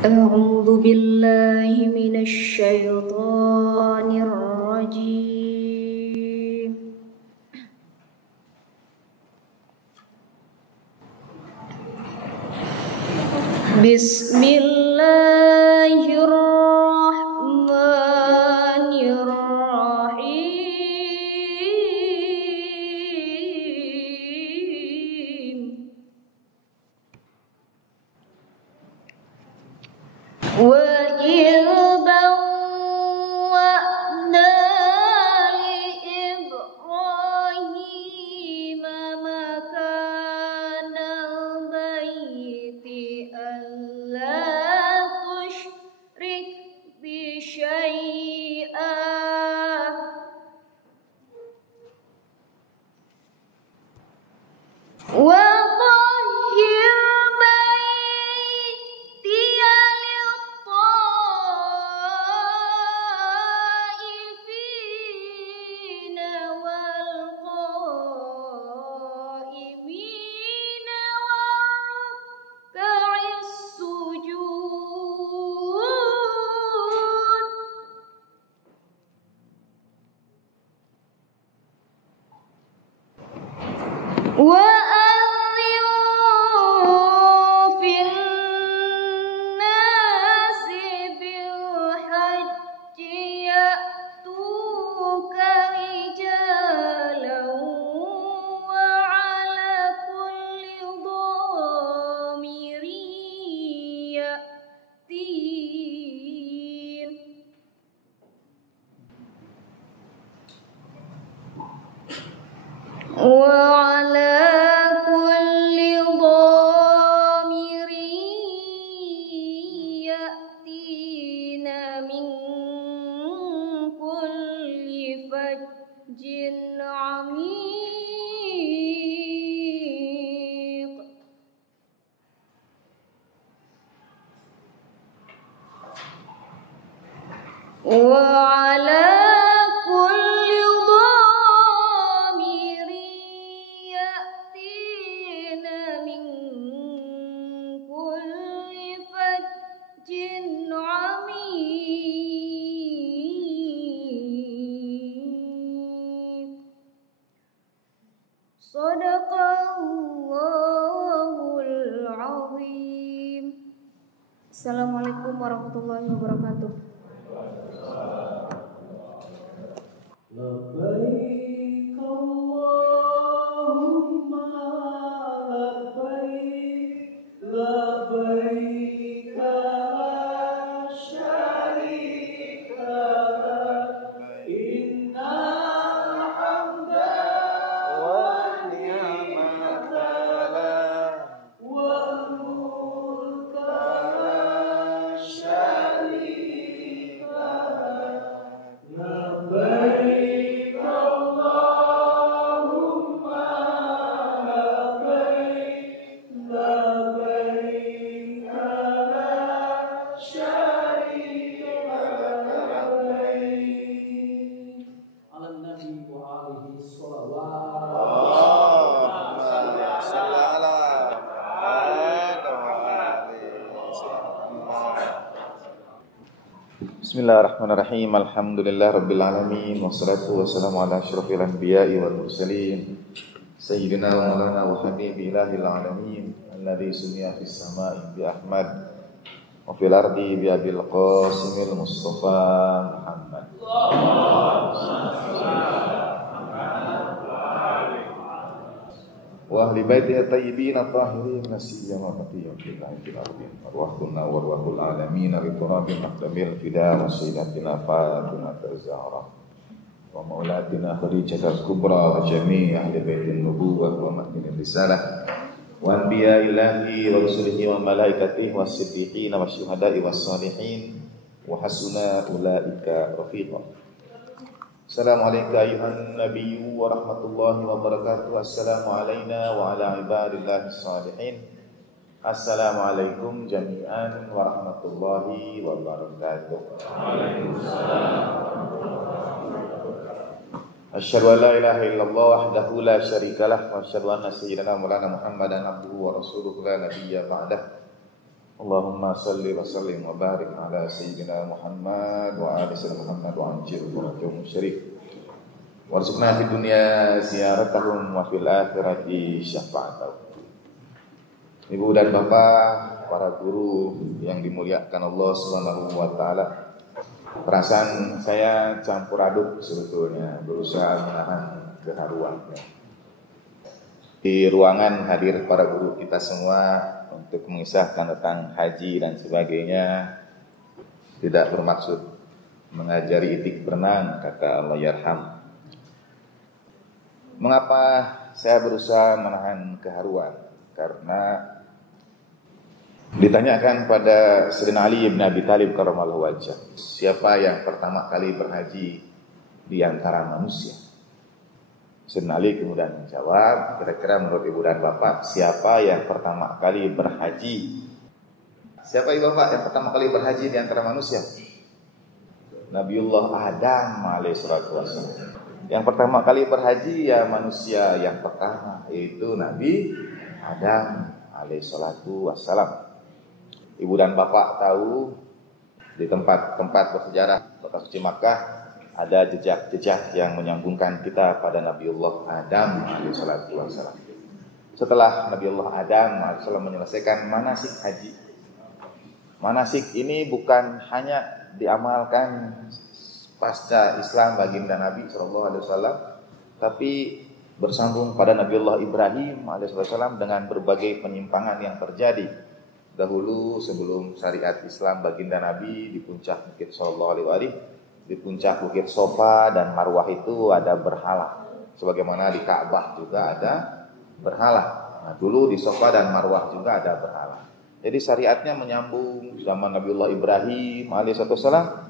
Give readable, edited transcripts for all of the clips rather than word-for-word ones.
أعوذ بالله من الشيطان الرجيم. بسم الله الرحمن الرحيم. وإذ بوأنا لإبراهيم مكان البيت ألا تشرك بي شيئا وأذن في الناس بالحج يأتوك رجالا وعلى كل ضامر يأتين وعلى كل ضامر يأتين من كل فج عميق وعلى كل ضامر يأتين من كل فج عميق. صدق الله العظيم. Assalamualaikum warahmatullahi wabarakatuh. لبيك اللهم لبيك لبيك لا شريك لك إن الحمد والنعمة لك والملك لا شريك لك لبيك اللهم لبيك لبيك لا شريك لك لبيك على النبي وآله الصلوات Bismillahirrahmanirrahim. Alhamdulillahirabbil alamin wassalatu wassalamu ala asyrofil anbiya'i wal mursalin sayyidina wa maulana wa habibi ilahil alamin alladzi sumiya fis sama'i bi Ahmad wa fil ardi bi Abil Qasimil Mustafa Muhammad. Wa ahli baitihi tayyibin at-tahirin nasiyama fatiyun billahi fil ardi arwahuna wa arwahul alamin ridwanul muqtamil fida sayyidatina Fatimah az-Zahra wa maulatina Khadijah al-Kubra wa jami' ahli baitin nubuwwah wa mahdin risalah wa anbiya'illahi wa rusulihi wa malaikatihi was siddiqin wa syuhada'i was salihin wa hasuna ulaika rafiqa. Assalamualaikum ayuhan nabiyyu wa rahmatullahi wa barakatuh. Assalamu alayna wa ala ibadillahis salihin. Assalamualaikum jami'an wa rahmatullahi wa barakatuh. Asyhadu an la ilaha illallah wahdahu la syarikalah wa asyhadu anna sayyidina maulana Muhammadan abduhu wa rasuluhu la nabiyya ba'dah. Allahumma salli wa sallim wa barik ala sayyidina Muhammad wa ali sayyidina Muhammad wa anjir wa syarif. Warzuqna fid dunya ziyaratahum wa fil akhirati syafa'atahum. Ibu dan bapak, para guru yang dimuliakan Allah Subhanahu wa taala. Perasaan saya campur aduk sebetulnya, berusaha menahan keharuan. Di ruangan hadir para guru kita semua untuk mengisahkan tentang haji dan sebagainya. Tidak bermaksud mengajari etik berenang, kata Allah yarham. Mengapa saya berusaha menahan keharuan? Karena ditanyakan pada Sayyidina Ali bin Abi Thalib karramallahu wajhah, siapa yang pertama kali berhaji di antara manusia? Sayyidina Ali kemudian menjawab, kira-kira menurut ibu dan bapak, siapa yang pertama kali berhaji? Siapa ibu bapak yang pertama kali berhaji di antara manusia? Nabiullah Adam alaihissalatu wassalam. Yang pertama kali berhaji ya manusia yang pertama, yaitu Nabi Adam alaihissalatu wassalam. Ibu dan bapak tahu di tempat-tempat bersejarah kota suci Makkah ada jejak-jejak yang menyambungkan kita pada Nabiullah Adam alaihissalatu wassalam. Setelah Nabiullah Adam alaihissalam menyelesaikan manasik haji, manasik ini bukan hanya diamalkan pasca Islam baginda Nabi SAW, tapi bersambung pada Nabiullah Ibrahim alaihissalam dengan berbagai penyimpangan yang terjadi dahulu sebelum syariat Islam baginda Nabi. Di puncak Bukit Sallallahu Alaihi Wasallam, di puncak Bukit Sofa dan Marwah itu ada berhala, sebagaimana di Ka'bah juga ada berhala. Nah, dulu di Sofa dan Marwah juga ada berhala. Jadi syariatnya menyambung zaman Nabiullah Ibrahim alaihissalam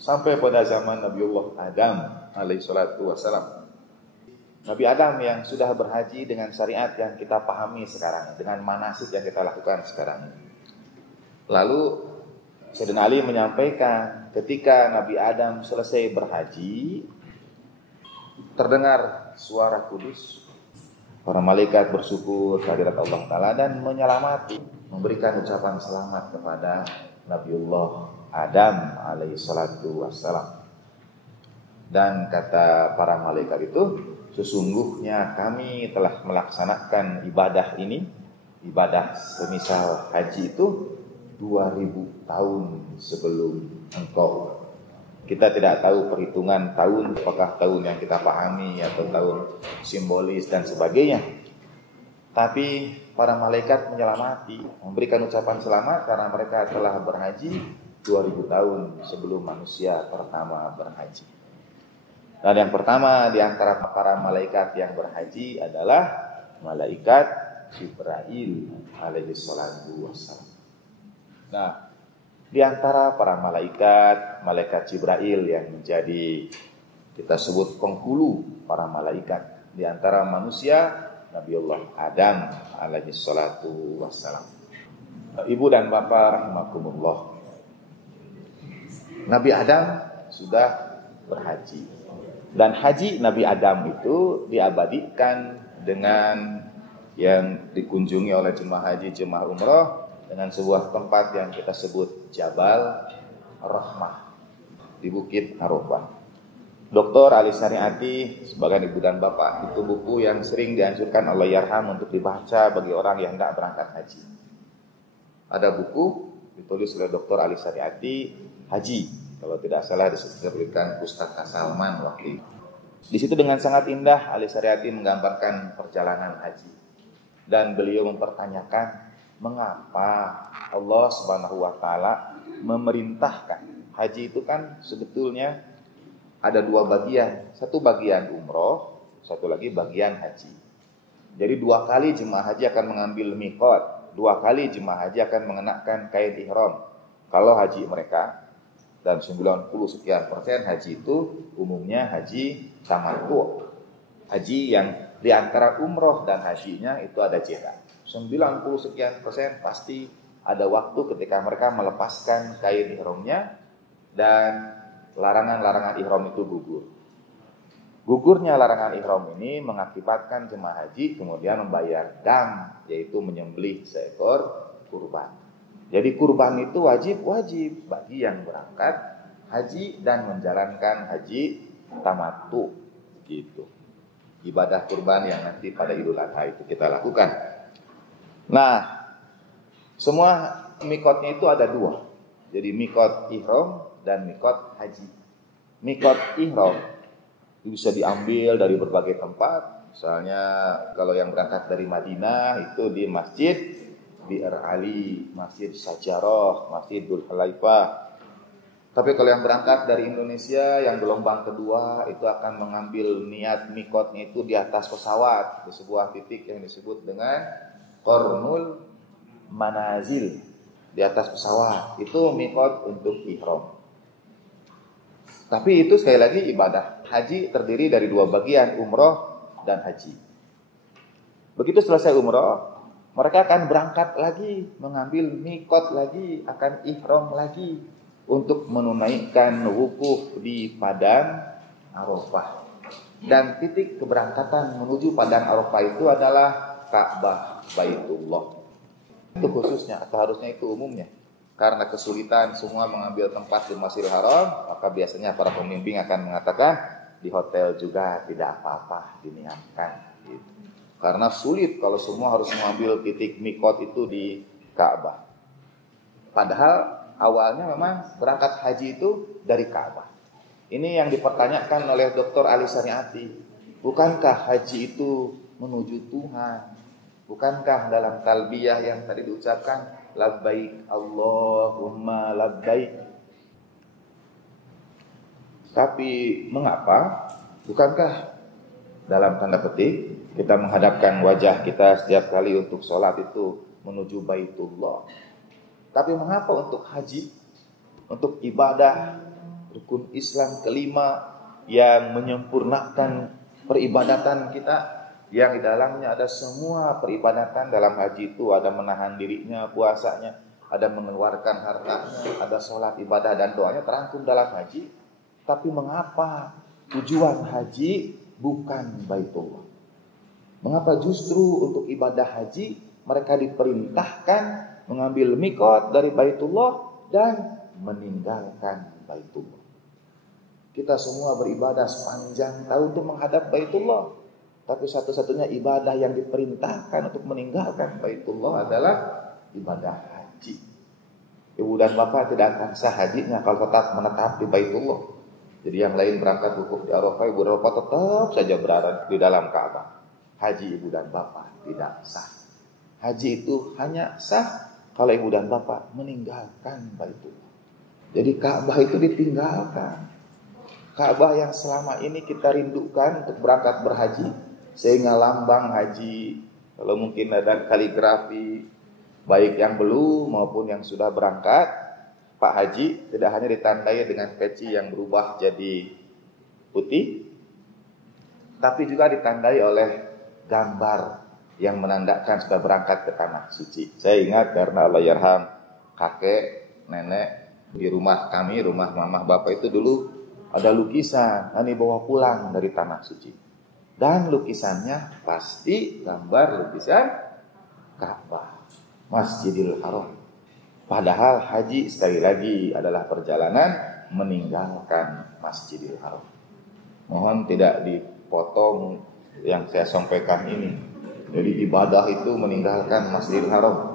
sampai pada zaman Nabiullah Adam alaihissalatu wassalam. Nabi Adam yang sudah berhaji dengan syariat yang kita pahami sekarang, dengan manasik yang kita lakukan sekarang. Lalu Sayyidina Ali menyampaikan, ketika Nabi Adam selesai berhaji, terdengar suara kudus. Para malaikat bersyukur kehadirat Allah Ta'ala dan menyelamati, memberikan ucapan selamat kepada Nabiullah Adam alaihissalatu wassalam. Dan kata para malaikat itu, sesungguhnya kami telah melaksanakan ibadah ini, ibadah semisal haji itu 2000 tahun sebelum engkau. Kita tidak tahu perhitungan tahun, apakah tahun yang kita pahami atau tahun simbolis dan sebagainya. Tapi para malaikat menyelamati, memberikan ucapan selamat karena mereka telah berhaji 2000 tahun sebelum manusia pertama berhaji. Dan yang pertama di antara para malaikat yang berhaji adalah malaikat Jibril alaihi salatu wassalam. Nah, di antara para malaikat Jibril yang menjadi kita sebut penghulu para malaikat, di antara manusia Nabiullah Adam alaihi salatu wassalam. Ibu dan bapak rahimakumullah, Nabi Adam sudah berhaji. Dan haji Nabi Adam itu diabadikan dengan yang dikunjungi oleh jemaah haji, jemaah umrah, dengan sebuah tempat yang kita sebut Jabal Rahmah di Bukit Arafah. Dr. Ali Syariati, sebagai ibu dan bapak, itu buku yang sering dianjurkan Allah yarham untuk dibaca bagi orang yang hendak berangkat haji. Ada buku ditulis oleh Dr. Ali Syariati, Haji, kalau tidak salah disebutkan Ustaz Salman waktu itu. Di situ dengan sangat indah Ali Syariati menggambarkan perjalanan haji. Dan beliau mempertanyakan mengapa Allah Subhanahu wa taala memerintahkan haji itu kan sebetulnya ada dua bagian. Satu bagian umroh, satu lagi bagian haji. Jadi 2 kali jemaah haji akan mengambil miqat, 2 kali jemaah haji akan mengenakan kain ihram. Kalau haji mereka, dan 90 sekian persen haji itu umumnya haji tamattu. Haji yang di antara umroh dan hajinya itu ada jeda. 90 sekian persen pasti ada waktu ketika mereka melepaskan kain ihramnya dan larangan-larangan ihram itu gugur. Gugurnya larangan ihram ini mengakibatkan jemaah haji kemudian membayar dam, yaitu menyembelih seekor kurban. Jadi kurban itu wajib bagi yang berangkat haji dan menjalankan haji tamattu gitu. Ibadah kurban yang nanti pada Idul Adha itu kita lakukan. Nah, semua mikotnya itu ada dua. Jadi mikot ihram dan mikot haji. Mikot ihram bisa diambil dari berbagai tempat. Misalnya kalau yang berangkat dari Madinah itu di Masjid Bi'r Ali, Masjid Syajarah, Masjid Dzul Hulaifah. Tapi kalau yang berangkat dari Indonesia yang gelombang kedua itu akan mengambil niat mikotnya itu di atas pesawat di sebuah titik yang disebut dengan Qarnul Manazil. Di atas pesawat itu mikot untuk ihram. Tapi itu sekali lagi ibadah. Haji terdiri dari dua bagian, umroh dan haji. Begitu selesai umroh, mereka akan berangkat lagi, mengambil mikot lagi, akan ihram lagi untuk menunaikan wukuf di Padang Arafah. Dan titik keberangkatan menuju Padang Arafah itu adalah Ka'bah Baitullah. Itu khususnya atau harusnya itu umumnya. Karena kesulitan semua mengambil tempat di Masjidil Haram, maka biasanya para pemimpin akan mengatakan di hotel juga tidak apa-apa diniatkan gitu. Karena sulit kalau semua harus mengambil titik mikot itu di Ka'bah. Padahal awalnya memang berangkat haji itu dari Ka'bah. Ini yang dipertanyakan oleh Dr. Ali Saniati. Bukankah haji itu menuju Tuhan? Bukankah dalam talbiyah yang tadi diucapkan labbaik Allahumma labbaik? Tapi mengapa? Bukankah dalam tanda petik kita menghadapkan wajah kita setiap kali untuk sholat itu menuju Baitullah? Tapi mengapa untuk haji, untuk ibadah rukun Islam kelima yang menyempurnakan peribadatan kita, yang di dalamnya ada semua peribadatan dalam haji itu, ada menahan dirinya, puasanya, ada mengeluarkan hartanya, ada sholat, ibadah dan doanya terangkum dalam haji. Tapi mengapa tujuan haji bukan Baitullah? Mengapa justru untuk ibadah haji mereka diperintahkan mengambil mikot dari Baitullah dan meninggalkan Baitullah? Kita semua beribadah sepanjang tahun untuk menghadap Baitullah, tapi satu-satunya ibadah yang diperintahkan untuk meninggalkan Baitullah adalah ibadah haji. Ibu dan bapak tidak akan sah hajinya kalau tetap menetap di Baitullah. Jadi yang lain berangkat wukuf di Arafah, ibu dan bapak tetap saja berada di dalam Ka'bah. Haji ibu dan bapak tidak sah. Haji itu hanya sah kalau ibu dan bapak meninggalkan Baitullah. Jadi Ka'bah itu ditinggalkan. Ka'bah yang selama ini kita rindukan untuk berangkat berhaji, sehingga lambang haji, kalau mungkin ada kaligrafi, baik yang belum maupun yang sudah berangkat, Pak Haji tidak hanya ditandai dengan peci yang berubah jadi putih, tapi juga ditandai oleh gambar yang menandakan sudah berangkat ke tanah suci. Saya ingat karena Allah yarham kakek, nenek di rumah kami, rumah mamah bapak itu dulu ada lukisan, ini bawa pulang dari tanah suci. Dan lukisannya pasti gambar lukisan Ka'bah, Masjidil Haram. Padahal haji sekali lagi adalah perjalanan meninggalkan Masjidil Haram. Mohon tidak dipotong yang saya sampaikan ini. Jadi ibadah itu meninggalkan Masjidil Haram.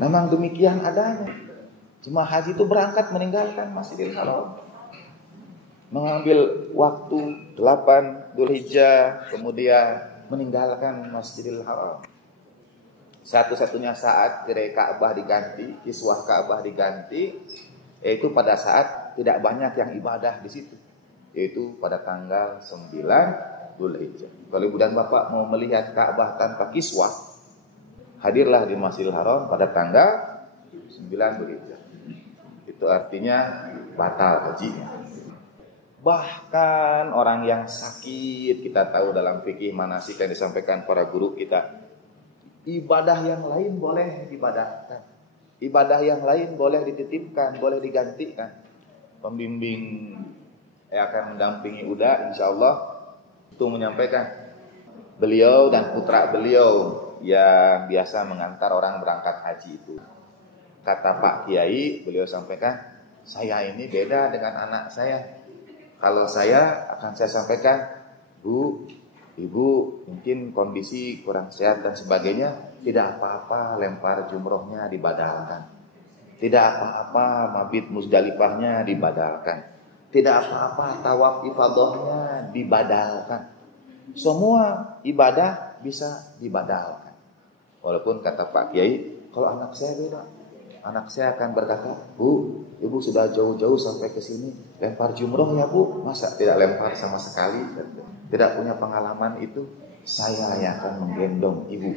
Memang demikian adanya. Cuma haji itu berangkat meninggalkan Masjidil Haram. Mengambil waktu 8 Dzulhijjah, kemudian meninggalkan Masjidil Haram. Satu-satunya saat tirai Ka'bah diganti, kiswah Ka'bah diganti, yaitu pada saat tidak banyak yang ibadah di situ, yaitu pada tanggal 9 Dzulhijjah. Kalau ibu dan bapak mau melihat Ka'bah tanpa kiswah, hadirlah di Masjidil Haram pada tanggal 9 Dzulhijjah. Itu artinya batal hajinya. Bahkan orang yang sakit, kita tahu dalam fikih manasik yang disampaikan para guru kita, ibadah yang lain boleh diibadahkan, ibadah yang lain boleh dititipkan, boleh digantikan. Pembimbing yang akan mendampingi UDA insyaallah itu menyampaikan, beliau dan putra beliau yang biasa mengantar orang berangkat haji itu, kata Pak Kiai, beliau sampaikan, saya ini beda dengan anak saya. Kalau saya akan saya sampaikan, Bu, Ibu mungkin kondisi kurang sehat dan sebagainya, tidak apa-apa lempar jumrohnya dibadalkan. Tidak apa-apa mabit Musdalifahnya dibadalkan. Tidak apa-apa tawaf ifadahnya dibadalkan. Semua ibadah bisa dibadalkan. Walaupun kata Pak Kiai, kalau anak saya beda. Anak saya akan berkata, Bu, Ibu sudah jauh-jauh sampai ke sini, lempar jumroh ya Bu. Masa tidak lempar sama sekali? Tidak punya pengalaman itu. Saya yang akan menggendong Ibu.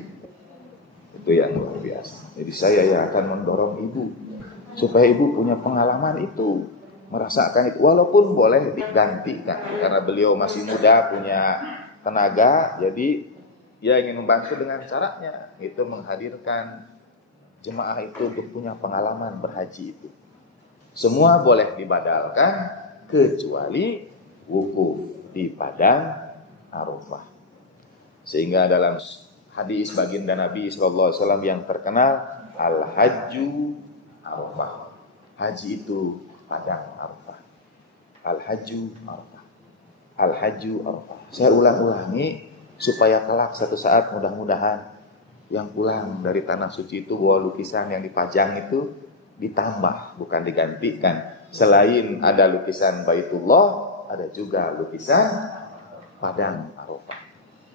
Itu yang luar biasa. Jadi saya yang akan mendorong Ibu supaya Ibu punya pengalaman itu, merasakan itu. Walaupun boleh digantikan, karena beliau masih muda, punya tenaga, jadi dia ingin membantu dengan caranya, itu menghadirkan jemaah itu untuk punya pengalaman berhaji itu. Semua boleh dibadalkan kecuali wukuf di padang Arafah. Sehingga dalam hadis baginda Nabi SAW yang terkenal, Al-Hajju Arafah. Haji itu padang Arafah. Al-Hajju Arafah. Al-Hajju Arafah. Saya ulang-ulangi supaya kelak satu saat mudah-mudahan yang pulang dari tanah suci itu bawa lukisan yang dipajang itu ditambah, bukan digantikan. Selain ada lukisan Baitullah, ada juga lukisan padang Arafah.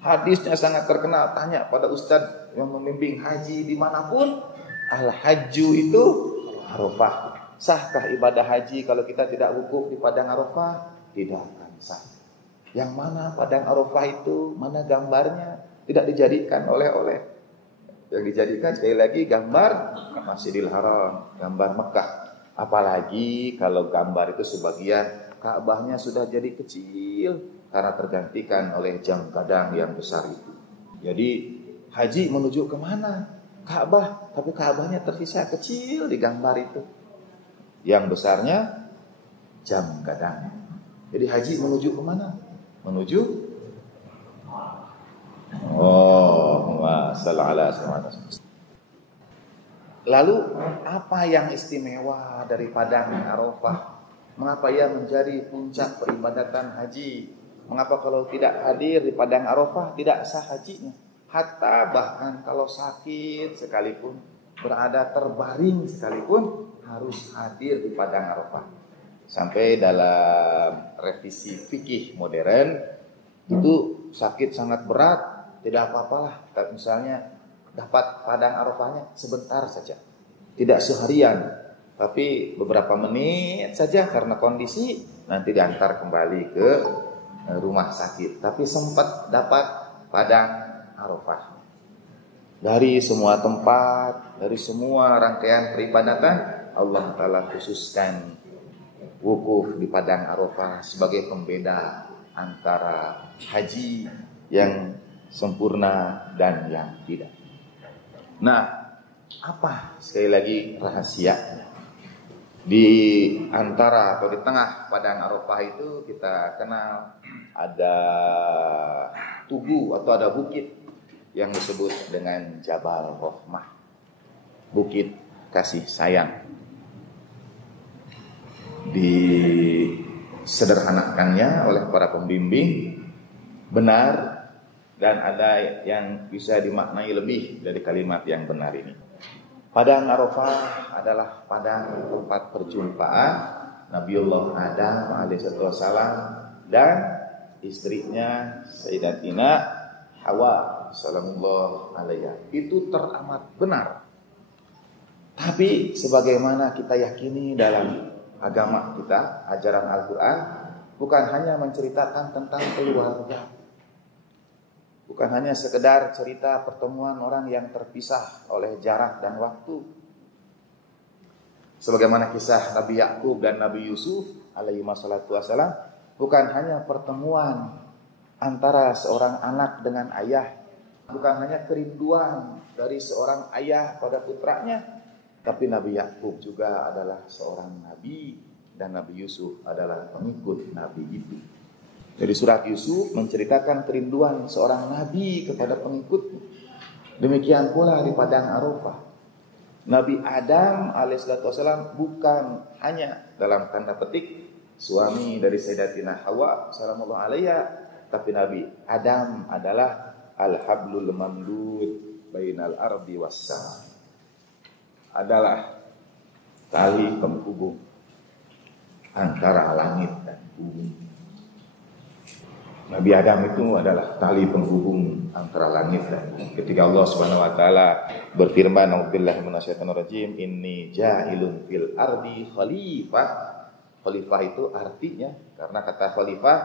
Hadisnya sangat terkenal. Tanya pada ustadz yang membimbing haji dimanapun, Al-Hajju itu Arafah. Sahkah ibadah haji kalau kita tidak wukuf di padang Arafah? Tidak akan sah. Yang mana padang Arafah itu, mana gambarnya, tidak dijadikan oleh-oleh. Yang dijadikan sekali lagi gambar Masjidil Haram, gambar Mekah. Apalagi kalau gambar itu sebagian Ka'bahnya sudah jadi kecil karena tergantikan oleh jam gadang yang besar itu. Jadi haji menuju kemana? Ka'bah, tapi Ka'bahnya tersisa kecil di gambar itu. Yang besarnya jam gadang. Jadi haji menuju kemana? Menuju Lalu apa yang istimewa dari padang Arafah? Mengapa ia menjadi puncak peribadatan haji? Mengapa kalau tidak hadir di padang Arafah tidak sah hajinya? Hatta bahkan kalau sakit sekalipun, berada terbaring sekalipun, harus hadir di padang Arafah. Sampai dalam revisi fikih modern itu sakit sangat berat, tidak apa-apalah, misalnya dapat padang Arafahnya sebentar saja, tidak seharian, tapi beberapa menit saja karena kondisi, nanti diantar kembali ke rumah sakit, tapi sempat dapat padang Arafah. Dari semua tempat, dari semua rangkaian peribadatan, Allah Ta'ala khususkan wukuf di padang Arafah sebagai pembeda antara haji yang sempurna dan yang tidak. Nah, apa sekali lagi rahasianya? Di antara atau di tengah padang Arafah itu kita kenal ada tugu atau ada bukit yang disebut dengan Jabal Rahmah, bukit kasih sayang. Disederhanakannya oleh para pembimbing benar, dan ada yang bisa dimaknai lebih dari kalimat yang benar ini. Padang Arafah adalah padang tempat perjumpaan Nabiullah Adam alaihissalam dan istrinya Sayyidatina Hawa salamullah alaiha. Itu teramat benar. Tapi sebagaimana kita yakini dalam agama kita, ajaran Al-Quran bukan hanya menceritakan tentang keluarga, bukan hanya sekedar cerita pertemuan orang yang terpisah oleh jarak dan waktu. Sebagaimana kisah Nabi Yakub dan Nabi Yusuf alaihi wassalatu wassalam, bukan hanya pertemuan antara seorang anak dengan ayah, bukan hanya kerinduan dari seorang ayah pada putranya, tapi Nabi Yakub juga adalah seorang nabi dan Nabi Yusuf adalah pengikut nabi itu. Jadi surat Yusuf menceritakan kerinduan seorang nabi kepada pengikutnya. Demikian pula di padang Arafah. Nabi Adam alaihissalam bukan hanya dalam tanda petik suami dari Sayyidatina Hawa salamuallahu alaiha, tapi Nabi Adam adalah al-hablul mamdud bainal ardi was sama, adalah tali penghubung antara langit dan bumi. Nabi Adam itu adalah tali penghubung antara langit dan bumi. Ketika Allah Subhanahu wa taala berfirman, "A'udzubillahi minasyaitonir rajim, inni ja'ilun fil ardi khalifah." Khalifah itu artinya, karena kata khalifah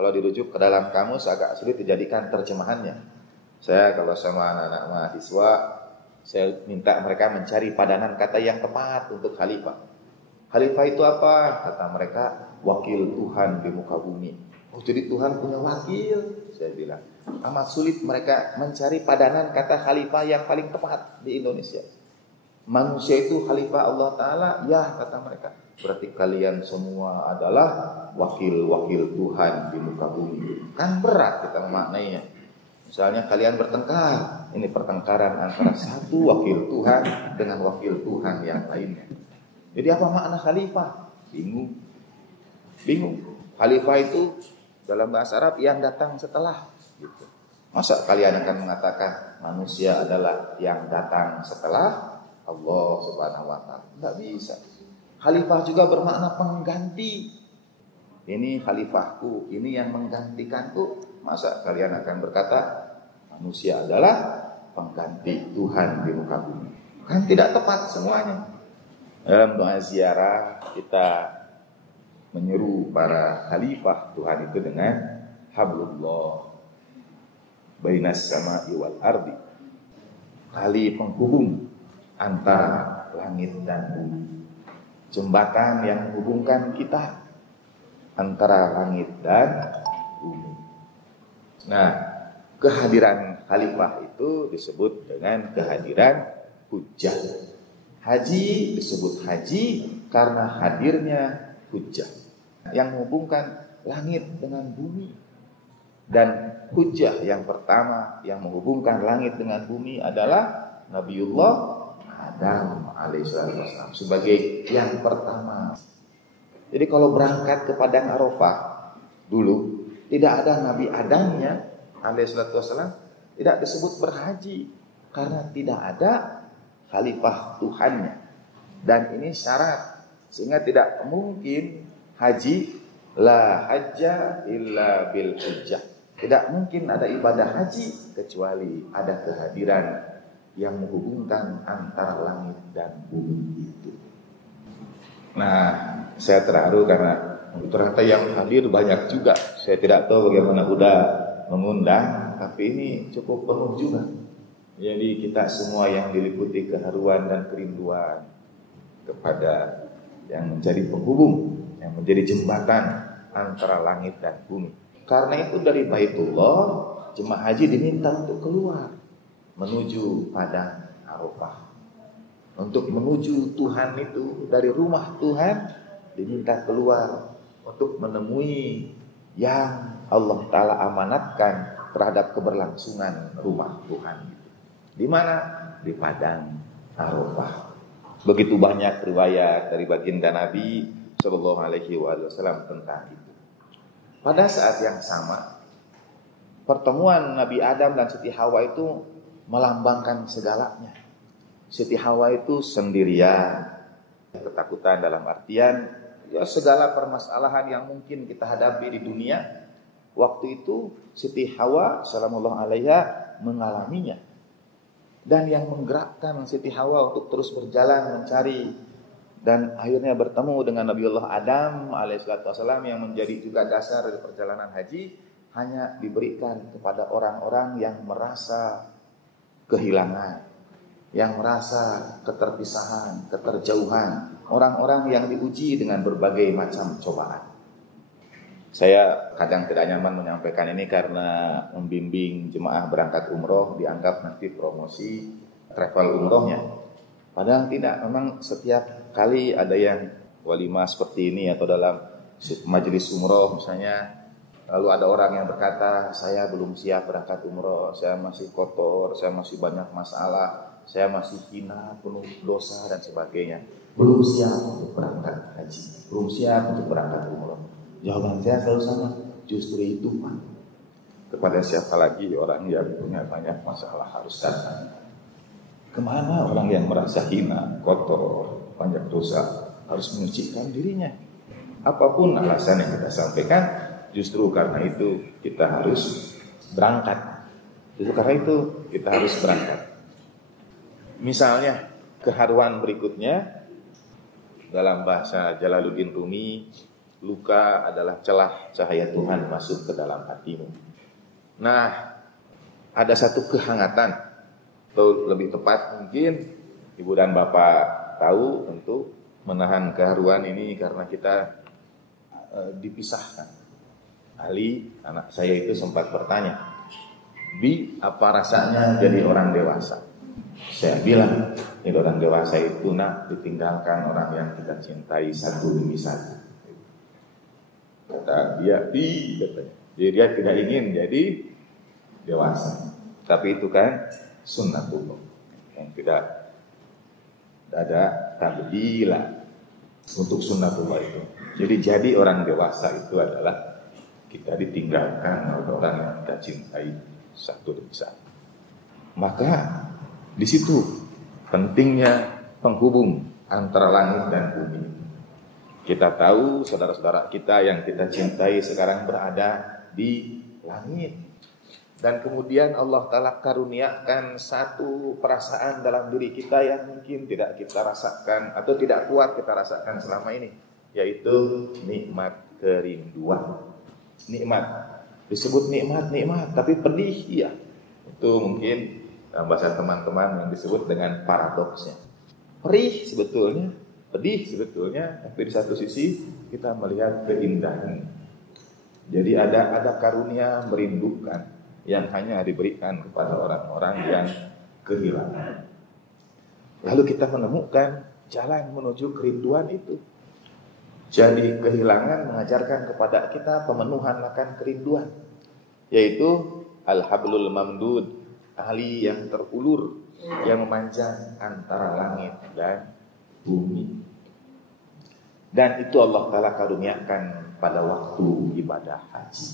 kalau dirujuk ke dalam kamus agak sulit dijadikan terjemahannya. Saya kalau sama anak-anak mahasiswa, saya minta mereka mencari padanan kata yang tepat untuk khalifah. Khalifah itu apa? Kata mereka, wakil Tuhan di muka bumi. Oh, jadi Tuhan punya wakil, saya bilang. Amat sulit mereka mencari padanan kata khalifah yang paling tepat di Indonesia. Manusia itu khalifah Allah Ta'ala, ya kata mereka. Berarti kalian semua adalah wakil-wakil Tuhan di muka bumi. Kan berat kita memaknainya. Misalnya kalian bertengkar, ini pertengkaran antara satu wakil Tuhan dengan wakil Tuhan yang lainnya. Jadi apa makna khalifah? Bingung. Khalifah itu dalam bahasa Arab yang datang setelah gitu. Masa kalian akan mengatakan manusia adalah yang datang setelah Allah Subhanahu wa taala? Enggak bisa. Khalifah juga bermakna pengganti. Ini khalifahku, ini yang menggantikanku. Masa kalian akan berkata manusia adalah pengganti Tuhan di muka bumi? Kan tidak tepat semuanya. Dalam doa ziarah kita menyeru para khalifah Tuhan itu dengan hablullah bainas sama'i wal ardi, tali penghubung antara langit dan bumi, jembatan yang menghubungkan kita antara langit dan bumi. Nah, kehadiran khalifah itu disebut dengan kehadiran hujjah. Haji disebut haji karena hadirnya hujjah yang menghubungkan langit dengan bumi. Dan hujjah yang pertama yang menghubungkan langit dengan bumi adalah Nabiullah Adam alaihissalam sebagai yang pertama. Jadi kalau berangkat ke Padang Arafah dulu tidak ada Nabi Adamnya alaihissalam, tidak disebut berhaji karena tidak ada khalifah Tuhannya. Dan ini syarat, sehingga tidak mungkin haji, la hajja illa bil hujjah. Tidak mungkin ada ibadah haji kecuali ada kehadiran yang menghubungkan antara langit dan bumi itu. Nah, saya terharu karena ternyata yang hadir banyak juga. Saya tidak tahu bagaimana udah mengundang, tapi ini cukup penuh juga. Jadi kita semua yang diliputi keharuan dan kerinduan kepada yang menjadi penghubung, yang menjadi jembatan antara langit dan bumi. Karena itu dari Baitullah jemaah haji diminta untuk keluar menuju Padang Arafah. Untuk menuju Tuhan itu dari rumah Tuhan diminta keluar untuk menemui yang Allah Ta'ala amanatkan terhadap keberlangsungan rumah Tuhan. Di mana? Di Padang Arafah. Begitu banyak riwayat dari baginda Nabi Sallallahu Alaihi Wasallam tentang itu. Pada saat yang sama, pertemuan Nabi Adam dan Siti Hawa itu melambangkan segalanya. Siti Hawa itu sendirian, ketakutan dalam artian ya segala permasalahan yang mungkin kita hadapi di dunia. Waktu itu Siti Hawa salamuallahu alaiha mengalaminya. Dan yang menggerakkan Siti Hawa untuk terus berjalan mencari dan akhirnya bertemu dengan Nabiullah Adam alaihissalam yang menjadi juga dasar dari perjalanan haji, hanya diberikan kepada orang-orang yang merasa kehilangan, yang merasa keterpisahan, keterjauhan, orang-orang yang diuji dengan berbagai macam cobaan. Saya kadang tidak nyaman menyampaikan ini karena membimbing jemaah berangkat umroh dianggap nanti promosi travel umrohnya. Padahal tidak, memang setiap kali ada yang walimah seperti ini atau dalam majelis umroh misalnya, lalu ada orang yang berkata, saya belum siap berangkat umroh, saya masih kotor, saya masih banyak masalah. saya masih hina, penuh dosa dan sebagainya, belum siap untuk berangkat haji, belum siap untuk berangkat umroh. Jawaban saya selalu sama, justru itu Pak. Kepada siapa lagi orang yang punya banyak masalah harus datang? Kemana orang yang merasa hina, kotor, banyak dosa harus menyucikan dirinya? Apapun alasan yang kita sampaikan, justru karena itu kita harus berangkat. Justru karena itu kita harus berangkat. Misalnya keharuan berikutnya dalam bahasa Jalaluddin Rumi, luka adalah celah cahaya Tuhan masuk ke dalam hatimu. Nah, ada satu kehangatan, atau lebih tepat mungkin Ibu dan Bapak tahu untuk menahan keharuan ini karena kita dipisahkan. Ali, anak saya itu sempat bertanya, Bi, apa rasanya jadi orang dewasa? Saya bilang, ini orang dewasa itu nak ditinggalkan orang yang kita cintai satu demi satu. Kata dia, Bi, katanya. Jadi dia tidak ingin jadi dewasa. Tapi itu kan sunnatullah. Yang tidak ada tabdilah untuk sunnatullah itu. Jadi orang dewasa itu adalah kita ditinggalkan oleh orang yang kita cintai satu demi satu. Maka di situ pentingnya penghubung antara langit dan bumi. Kita tahu saudara-saudara kita yang kita cintai sekarang berada di langit. Dan kemudian Allah Ta'ala karuniakan satu perasaan dalam diri kita yang mungkin tidak kita rasakan atau tidak kuat kita rasakan selama ini, yaitu nikmat kerinduan. Nikmat, disebut nikmat, tapi pedih, iya. Itu mungkin dalam bahasa teman-teman yang disebut dengan paradoksnya. Perih sebetulnya, pedih sebetulnya, tapi di satu sisi kita melihat keindahan. Jadi ada karunia merindukan yang hanya diberikan kepada orang-orang yang kehilangan. Lalu kita menemukan jalan menuju kerinduan itu. Jadi kehilangan mengajarkan kepada kita pemenuhan akan kerinduan, yaitu al-hablul mamdud, tali yang terulur yang memanjang antara langit dan bumi. Dan itu Allah Ta'ala karuniakan pada waktu ibadah haji.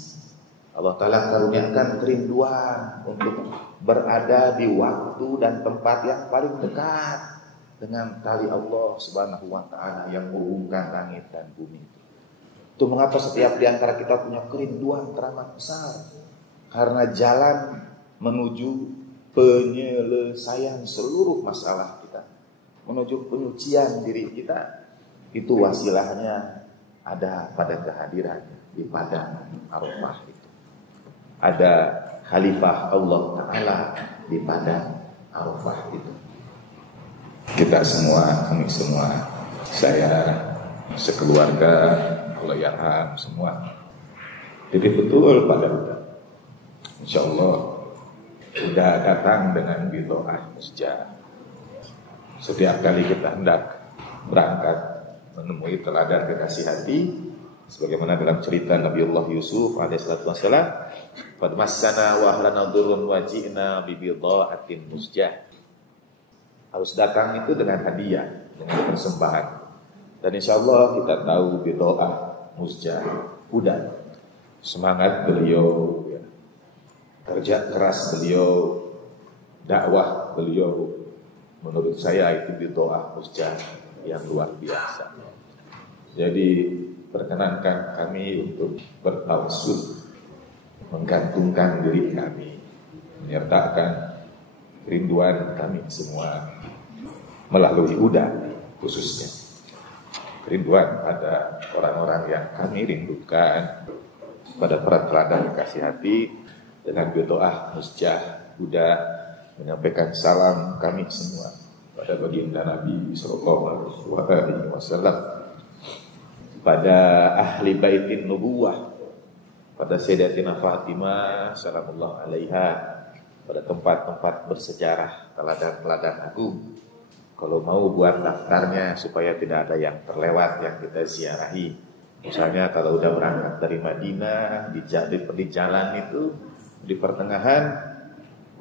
Allah Ta'ala karuniakan kerinduan untuk berada di waktu dan tempat yang paling dekat dengan tali Allah Subhanahu wa Ta'ala yang menghubungkan langit dan bumi. Itu mengapa setiap di antara kita punya kerinduan teramat besar, karena jalan menuju penyelesaian seluruh masalah kita, menuju penyucian diri kita, itu wasilahnya ada pada kehadiran di padang Arafah itu. Ada khalifah Allah Ta'ala di padang Arafah itu. Kita semua, kami semua, saya sekeluarga, Allah yarham semua, jadi betul pada kita, insya Allah udah datang dengan bidoah musjah. Setiap kali kita hendak berangkat menemui teladan kekasih hati, sebagaimana dalam cerita Nabiullah Yusuf alaihissalatu wassalam, qad massana wa ahlana dhurrun wa ji'na bi bidaatin musjah. Harus datang itu dengan hadiah, dengan persembahan. Dan insyaallah kita tahu bidaah musjah, kuda. Semangat beliau, ya. Kerja keras beliau, dakwah beliau, menurut saya itu bidaah musjah yang luar biasa. Jadi perkenankan kami untuk bertawassul, menggantungkan diri kami, menyertakan kerinduan kami semua melalui udah, khususnya kerinduan pada orang-orang yang kami rindukan, pada para teladan kasih hati, dengan bidoah musjah udah menyampaikan salam kami semua pada baginda Nabi Sallallahu Alaihi Wasallam, pada ahli baitin nubuwah, pada Sayyidatina Fatimah salamullah alaiha, pada tempat-tempat bersejarah, teladan-teladan agung. Kalau mau buat daftarnya supaya tidak ada yang terlewat yang kita ziarahi. Misalnya kalau udah berangkat dari Madinah, di jalan itu di pertengahan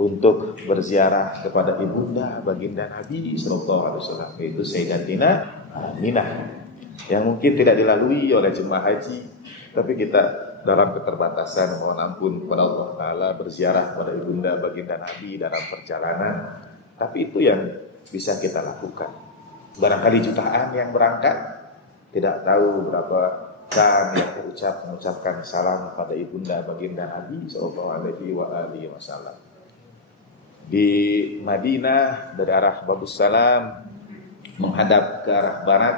untuk berziarah kepada ibunda baginda Nabi sallallahu alaihi wasallam, yaitu Sayyidatina Aminah, yang mungkin tidak dilalui oleh jemaah haji, tapi kita dalam keterbatasan mohon ampun kepada Allah Ta'ala berziarah kepada ibunda baginda Nabi dalam perjalanan. Tapi itu yang bisa kita lakukan. Barangkali jutaan yang berangkat, tidak tahu berapa kan yang mengucapkan salam pada ibunda baginda Nabi sallallahu alaihi wasallam. Di Madinah dari arah Babus Salam menghadap ke arah barat,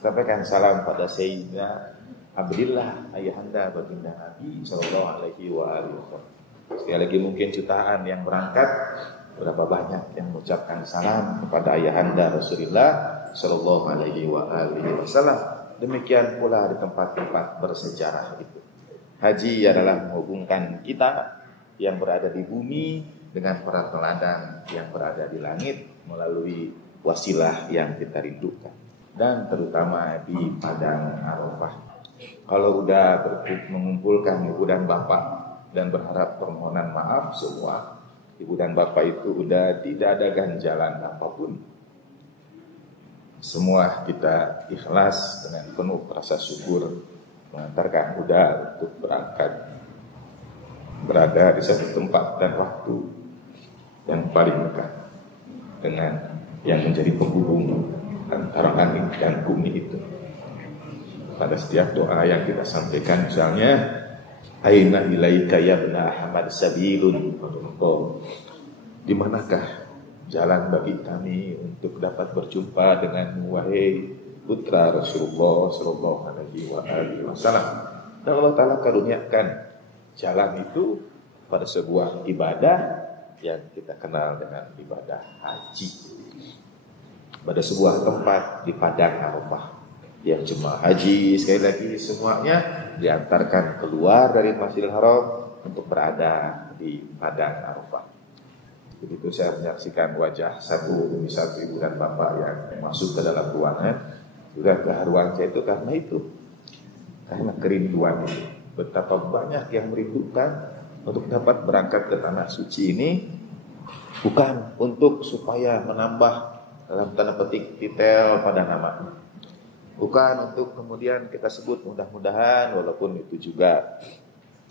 sampaikan salam pada Sayyidina Abdillah, ayahanda baginda Nabi sallallahu alaihi wasallam. Sekali lagi mungkin jutaan yang berangkat, berapa banyak yang mengucapkan salam kepada ayahanda Rasulullah sallallahu alaihi wasallam. Demikian pula di tempat-tempat bersejarah itu. Haji adalah menghubungkan kita yang berada di bumi dengan para teladan yang berada di langit melalui wasilah yang kita rindukan, dan terutama di Padang Arafah. Kalau udah mengumpulkan ibu dan bapak dan berharap permohonan maaf semua, ibu dan bapak itu udah tidak ada ganjalan apapun. Semua kita ikhlas dengan penuh rasa syukur mengantarkan kuda untuk berangkat, berada di satu tempat dan waktu yang paling dekat dengan yang menjadi penghubung antara langit dan bumi itu. Pada setiap doa yang kita sampaikan, misalnya aina ilaika ya ibna Ahmad sabilun, di manakah jalan bagi kami untuk dapat berjumpa dengan wahai putra Rasulullah sallallahu alaihi wasallam. Dan Allah Ta'ala karuniakan jalan itu pada sebuah ibadah yang kita kenal dengan ibadah haji, pada sebuah tempat di Padang Arafah yang jemaah haji sekali lagi semuanya diantarkan keluar dari Masjidil Haram untuk berada di Padang Arafah. Begitu saya menyaksikan wajah satu demi satu ibu dan bapak yang masuk ke dalam ruangan, sudah keharuan saya itu karena kerinduan itu. Betapa banyak yang merindukan untuk dapat berangkat ke tanah suci ini, bukan untuk supaya menambah dalam tanda petik detail pada nama, bukan untuk kemudian kita sebut mudah-mudahan, walaupun itu juga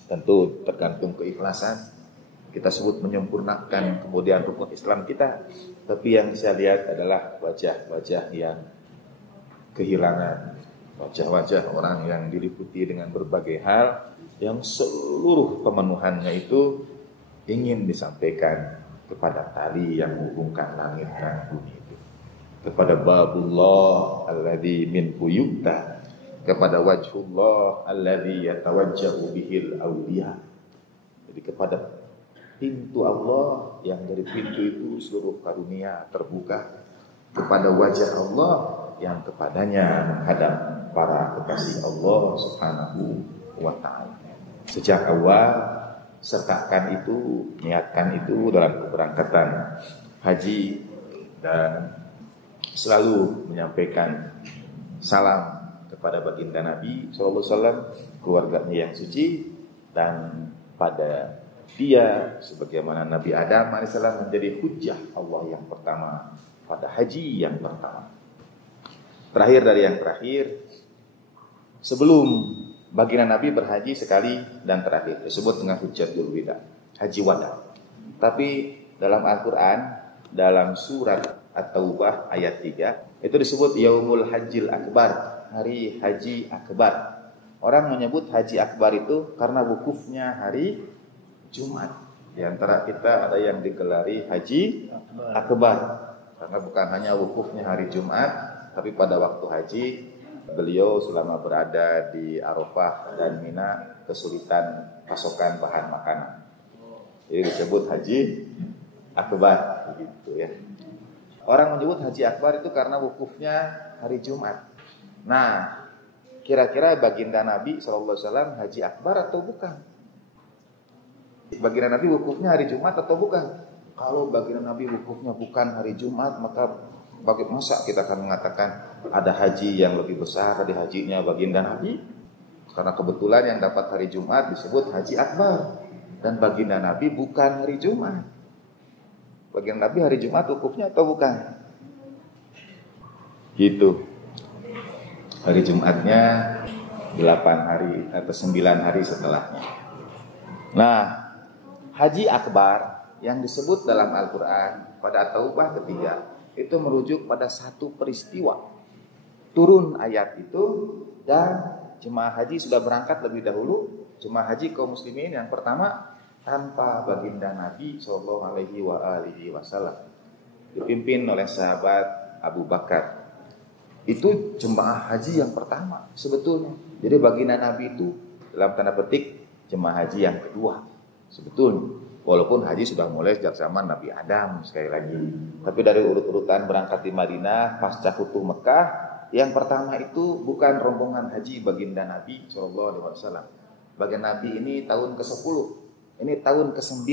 tentu tergantung keikhlasan, kita sebut menyempurnakan kemudian rukun Islam kita. Tapi yang saya lihat adalah wajah-wajah yang kehilangan, wajah-wajah orang yang diliputi dengan berbagai hal yang seluruh pemenuhannya itu ingin disampaikan kepada tali yang menghubungkan langit dan bumi itu, kepada babullah alladzi min buyuta, kepada wajhullah alladzi yatawajjahu bihil awliya. Jadi kepada pintu Allah yang dari pintu itu seluruh karunia terbuka, kepada wajah Allah yang kepadanya menghadap para kekasih Allah Subhanahu wa ta'ala. Sejak awal sertakan itu, niatkan itu dalam keberangkatan haji, dan selalu menyampaikan salam kepada baginda Nabi SAW, keluarganya yang suci, dan pada dia sebagaimana Nabi Adam AS menjadi hujjah Allah yang pertama pada haji yang pertama. Terakhir dari yang terakhir, sebelum baginda Nabi berhaji sekali dan terakhir, disebut dengan hujjatul wida, haji wada. Tapi dalam Al-Quran, dalam surat At-Taubah ayat 3, itu disebut Yaumul Hajjil Akbar, hari haji akbar. Orang menyebut haji akbar itu karena wukufnya hari Jumat. Di antara kita ada yang digelari haji akbar, karena bukan hanya wukufnya hari Jumat, tapi pada waktu haji beliau selama berada di Arafah dan Mina kesulitan pasokan bahan makanan. Jadi disebut haji akbar begitu ya. Orang menyebut haji akbar itu karena wukufnya hari Jumat. Nah, kira-kira baginda Nabi SAW haji akbar atau bukan? Baginda Nabi wukufnya hari Jumat atau bukan? Kalau baginda Nabi wukufnya bukan hari Jumat, maka bagaimana kita akan mengatakan ada haji yang lebih besar dari hajinya baginda Nabi? Karena kebetulan yang dapat hari Jumat disebut haji akbar, dan baginda Nabi bukan hari Jumat. Baginda Nabi hari Jumat wukufnya atau bukan? Gitu. Hari Jumatnya 8 hari atau 9 hari setelahnya. Nah, Haji Akbar yang disebut dalam Al-Quran pada Taubah ketiga itu merujuk pada satu peristiwa. Turun ayat itu dan jemaah haji sudah berangkat lebih dahulu. Jemaah haji kaum muslimin yang pertama tanpa baginda Nabi Shallallahu Alaihi Wasallam, dipimpin oleh sahabat Abu Bakar. Itu jemaah haji yang pertama sebetulnya. Jadi baginda Nabi itu dalam tanda petik jemaah haji yang kedua sebetulnya. Walaupun haji sudah mulai sejak zaman Nabi Adam sekali lagi. Tapi dari urut-urutan berangkat di Madinah pasca Futuh Mekah, yang pertama itu bukan rombongan haji baginda Nabi SAW. Baginda Nabi ini tahun ke-10, ini tahun ke-9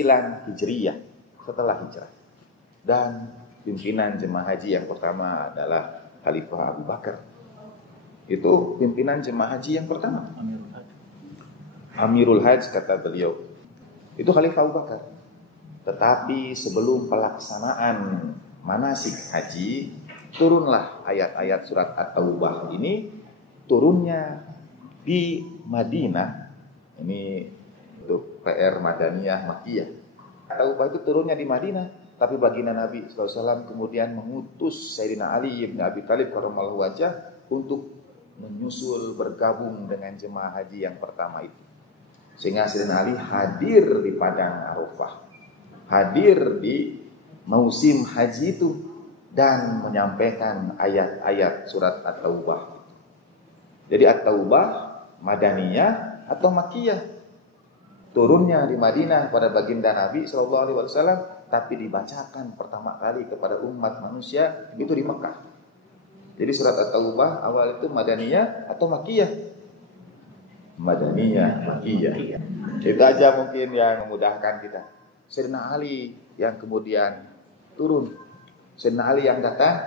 Hijriyah setelah hijrah. Dan pimpinan jemaah haji yang pertama adalah Khalifah Abu Bakar. Itu pimpinan jemaah haji yang pertama. Amirul Hajj kata beliau. Itu Khalifah Abu Bakar. Tetapi sebelum pelaksanaan manasik haji, turunlah ayat-ayat surat At-Taubah ini, turunnya di Madinah. Ini untuk PR Madaniyah Makkiyah. At-Taubah itu turunnya di Madinah, tapi baginda Nabi SAW kemudian mengutus Sayyidina Ali bin Abi Thalib karramallahu wajhah untuk menyusul bergabung dengan jemaah haji yang pertama itu. Sehingga Sayyidina Ali hadir di Padang Arafah, hadir di musim haji itu, dan menyampaikan ayat-ayat surat At-Taubah. Jadi At-Taubah Madaniyah atau Makkiyah, turunnya di Madinah pada baginda Nabi SAW, tapi dibacakan pertama kali kepada umat manusia itu di Mekah. Jadi surat At-Taubah awal itu Madaniyah atau Makkiyah? Madaniyah, Makkiyah. Itu aja mungkin yang memudahkan kita. Sayyidina Ali yang kemudian turun, Sayyidina Ali yang datang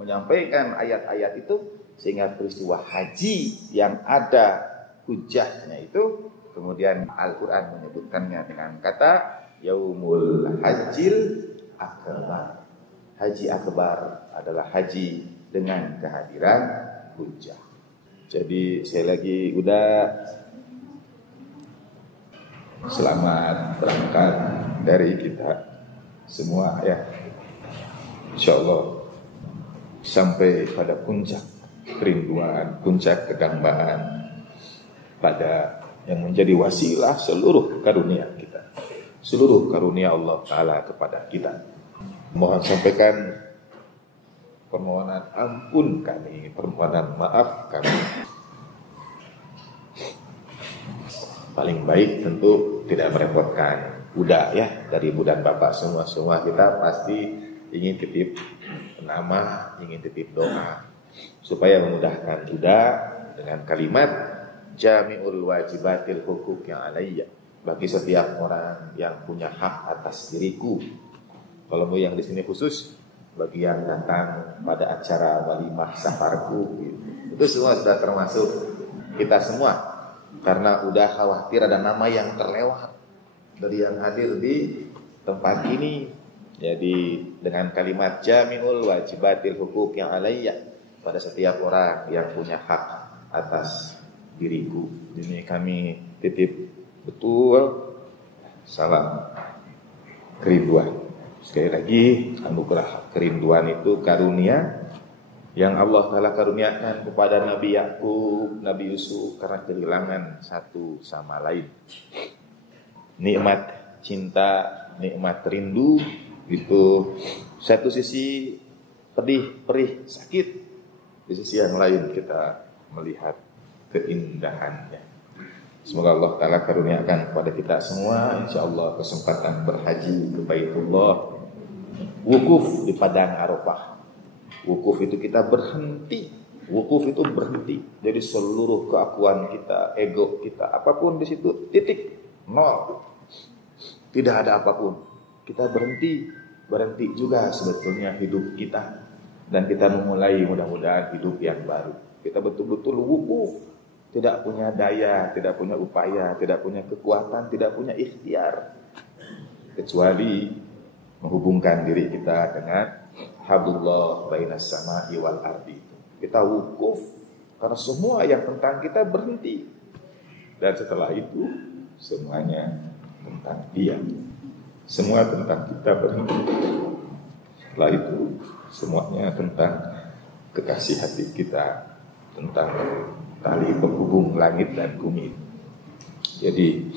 menyampaikan ayat-ayat itu, sehingga peristiwa haji yang ada hujahnya itu kemudian Al-Quran menyebutkannya dengan kata Yaumul Hajjil Akbar. Haji Akbar adalah haji dengan kehadiran hujah. Jadi saya lagi udah selamat berangkat dari kita semua ya. InsyaAllah sampai pada puncak kerinduan, puncak kedambaan pada yang menjadi wasilah seluruh karunia kita, seluruh karunia Allah Ta'ala kepada kita. Mohon sampaikan permohonan ampun kami, permohonan maaf kami. Paling baik tentu tidak merepotkan Buddha ya, dari Buddha Bapak semua kita pasti ingin titip nama, ingin titip doa supaya memudahkan Buddha dengan kalimat Jami'ul wajibatil hukuk yang alayya, bagi setiap orang yang punya hak atas diriku. Kalau mau yang di sini khusus bagi yang datang pada acara walimah safarku gitu. Itu semua sudah termasuk kita semua, karena udah khawatir ada nama yang terlewat dari yang hadir di tempat ini. Jadi dengan kalimat Jami'ul wajibatil hukuk yang alayya, pada setiap orang yang punya hak atas diriku. Ini kami titip betul salam kerinduan. Sekali lagi, anugerah kerinduan itu karunia yang Allah Ta'ala karuniakan kepada Nabi Yakub, Nabi Yusuf karena kehilangan satu sama lain. Nikmat cinta, nikmat rindu itu satu sisi pedih, perih, sakit. Di sisi yang lain kita melihat keindahannya. Semoga Allah Ta'ala karuniakan kepada kita semua InsyaAllah kesempatan berhaji ke Baitullah, wukuf di Padang Arafah. Wukuf itu kita berhenti, wukuf itu berhenti. Jadi seluruh keakuan kita, ego kita, apapun di situ titik, nol. Tidak ada apapun. Kita berhenti juga sebetulnya hidup kita. Dan kita memulai mudah-mudahan hidup yang baru. Kita betul-betul wukuf, tidak punya daya, tidak punya upaya, tidak punya kekuatan, tidak punya ikhtiar, kecuali menghubungkan diri kita dengan hablullah bainas sama'i wal ardi. Kita wukuf karena semua yang tentang kita berhenti. Dan setelah itu semuanya tentang Dia. Semua tentang kita berhenti. Setelah itu semuanya tentang kekasih hati kita, tentang tali penghubung langit dan bumi. Jadi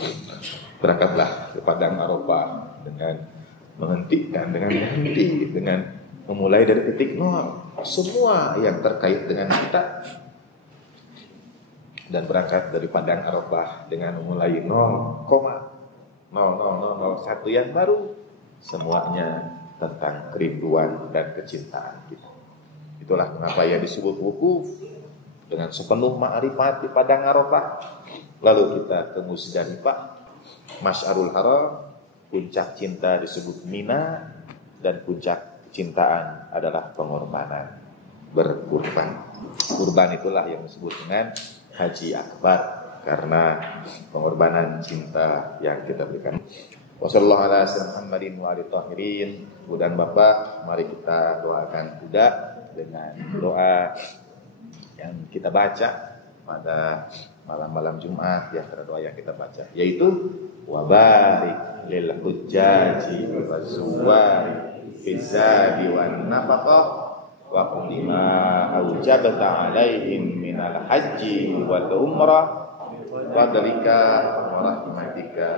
berangkatlah ke padang Arafah dengan menghentikan, dengan berhenti, dengan memulai dari titik nol semua yang terkait dengan kita, dan berangkat dari padang Arafah dengan memulai 0,00001 yang baru, semuanya tentang kerinduan dan kecintaan kita. Itulah kenapa ya disebut wukuf dengan sepenuh ma'rifat di padang Arafah. Lalu kita ke Musdalifah, Masy'arul Haram, puncak cinta disebut Mina, dan puncak kecintaan adalah pengorbanan, berkurban. Kurban itulah yang disebut dengan Haji Akbar, karena pengorbanan cinta yang kita berikan. Wassalamualaikum. Mudah Bapak, mari kita doakan kuda dengan doa yang kita baca pada malam-malam Jumat, di antara doa yang kita baca yaitu wabarik lil hujjaji wazuwari fizadi wan nafaqah wa qadima aujabta alaihim minal haji wal umrah wa dalika wa rahmatika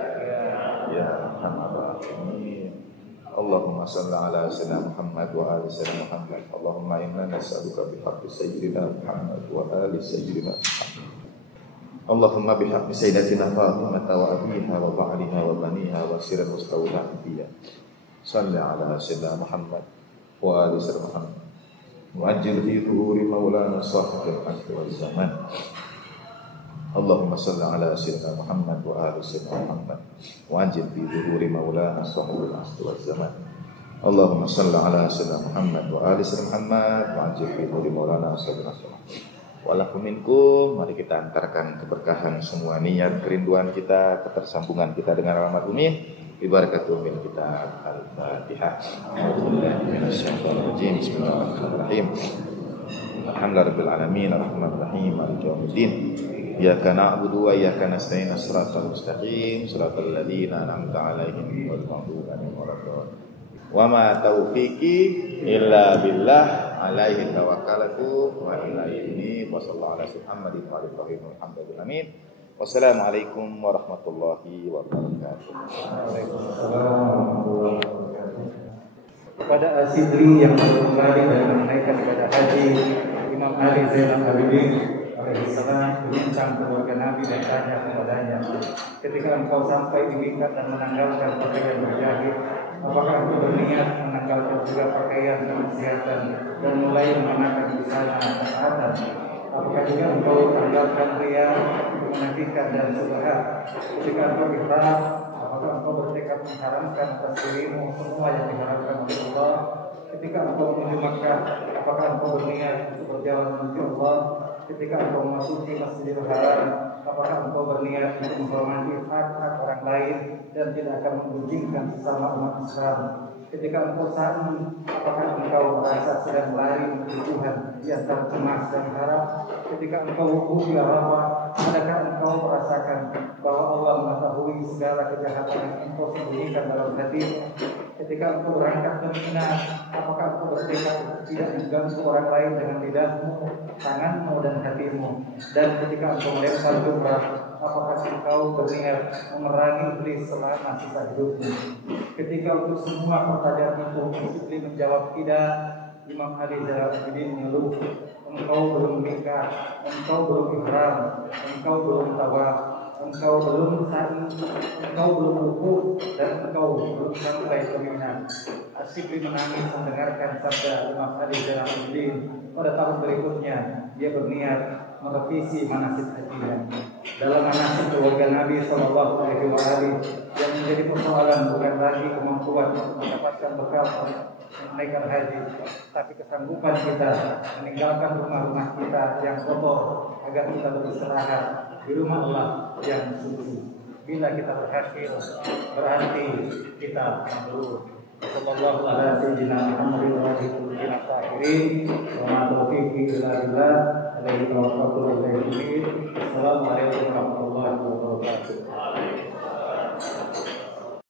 ya arhamar rahimin. Allahumma salli ala sayyidina Muhammad wa ali sayyidina Muhammad. Allahumma inna nas'aluka bihaqqi sayyidina Muhammad wa ali sayyidina Muhammad. Allahumma bihaqqi sayyidatina Fatimah wa abiha wa ba'liha wa baniha wa sirran mustawda'iyya. Salli ala sayyidina Muhammad wa ali sayyidina Muhammad. Mu'ajjil fi dhuhuri maulana sahibil asri wal zaman. Allahumma salli ala sayyidina Muhammad wa ali sayyidina Muhammad. Mu'ajjil fi dhuhuri maulana sahibil asri wal zaman. Allahumma salli ala sayyidina Muhammad wa ali sayyidina Muhammad. Mu'ajjil fi dhuhuri maulana sahibil asri wal zaman. Walakum minkum, mari kita antarkan keberkahan semua niat kerinduan kita, ketersambungan kita dengan rahmat bumi. Ibarakatul min kita Al-Fatihah. Bismillahirrahmanirrahim. Alhamdulillahirabbil alamin, arrahmanir rahim, maliki yaumiddin. Iyyaka na'budu wa iyyaka nasta'in, shiratal mustaqim, shiratal ladzina an'amta 'alaihim ghairil maghdubi 'alaihim waladdallin. Wa ma taufiqi illa billah, alaihi tawakkaltu wa ilaihi wa sallallahu ala Muhammadin wa alihi wa sahbihi amin. Wassalamualaikum warahmatullahi wabarakatuh. Kepada Asidri yang baru kembali dan menunaikan ibadah haji, Imam Ali Zainal Abidin alaihissalam bincang keluarga Nabi dan tanya kepadanya, ketika engkau sampai di miqat dan menanggalkan pakaian berjahit, apakah engkau berniat menanggalkan juga pakaian kemaksiatan dan mulai mengenakan busana ketaatan? Apakah juga engkau tanggalkan riya, kemunafikan dan subhat? Ketika engkau ihram, apakah engkau bertekad mengharamkan atas dirimu semua yang diharamkan oleh Allah? Ketika engkau menuju Makkah, apakah engkau berniat untuk berjalan menuju Allah? Ketika engkau memasuki Masjidil Haram, apakah engkau berniat untuk menghormati hak-hak orang lain dan tidak akan menggunjingkan sesama umat Islam? Ketika engkau sa'i, apakah engkau merasa sedang lari menuju Tuhan di antara cemas dan harap? Ketika engkau wukuf di Arafah, adakah engkau merasakan bahwa Allah mengetahui segala kejahatan yang engkau sembunyikan dalam hatimu? Ketika engkau berangkat ke Mina, apakah engkau bertekad tidak mengganggu orang lain dengan lidahmu, tanganmu dan hatimu? Dan ketika engkau melempar jumrah, apakah engkau berniat memerangi iblis selama sisa hidupmu? Ketika untuk semua pertanyaan itu Sibli menjawab tidak, Imam Ali Zainal Abidin mengeluh, engkau belum nikah, engkau belum ihram, engkau belum tawaf, engkau belum sa'i, engkau belum wukuf, dan engkau belum sampai ke Mina. Sibli menangis mendengarkan sabda Imam Ali Zainal Abidin. Pada tahun berikutnya dia berniat merevisi manasik hajinya. Dalam manasik keluarga Nabi Sallallahu Alaihi Wasallam yang menjadi persoalan bukan lagi kemampuan untuk mendapatkan bekal menunaikan haji, tapi kesanggupan kita meninggalkan rumah-rumah kita yang kotor agar kita beristirahat di rumah Allah yang suci. Bila kita berhasil, berarti kita mabrur. Sallallahu ala sayyidina Muhammadin wa alihi wa sahbihi wa ma taufiqi illa billah alaihi tawakkaltu wa ilaihi unib. Assalamualaikum warahmatullahi wabarakatuh.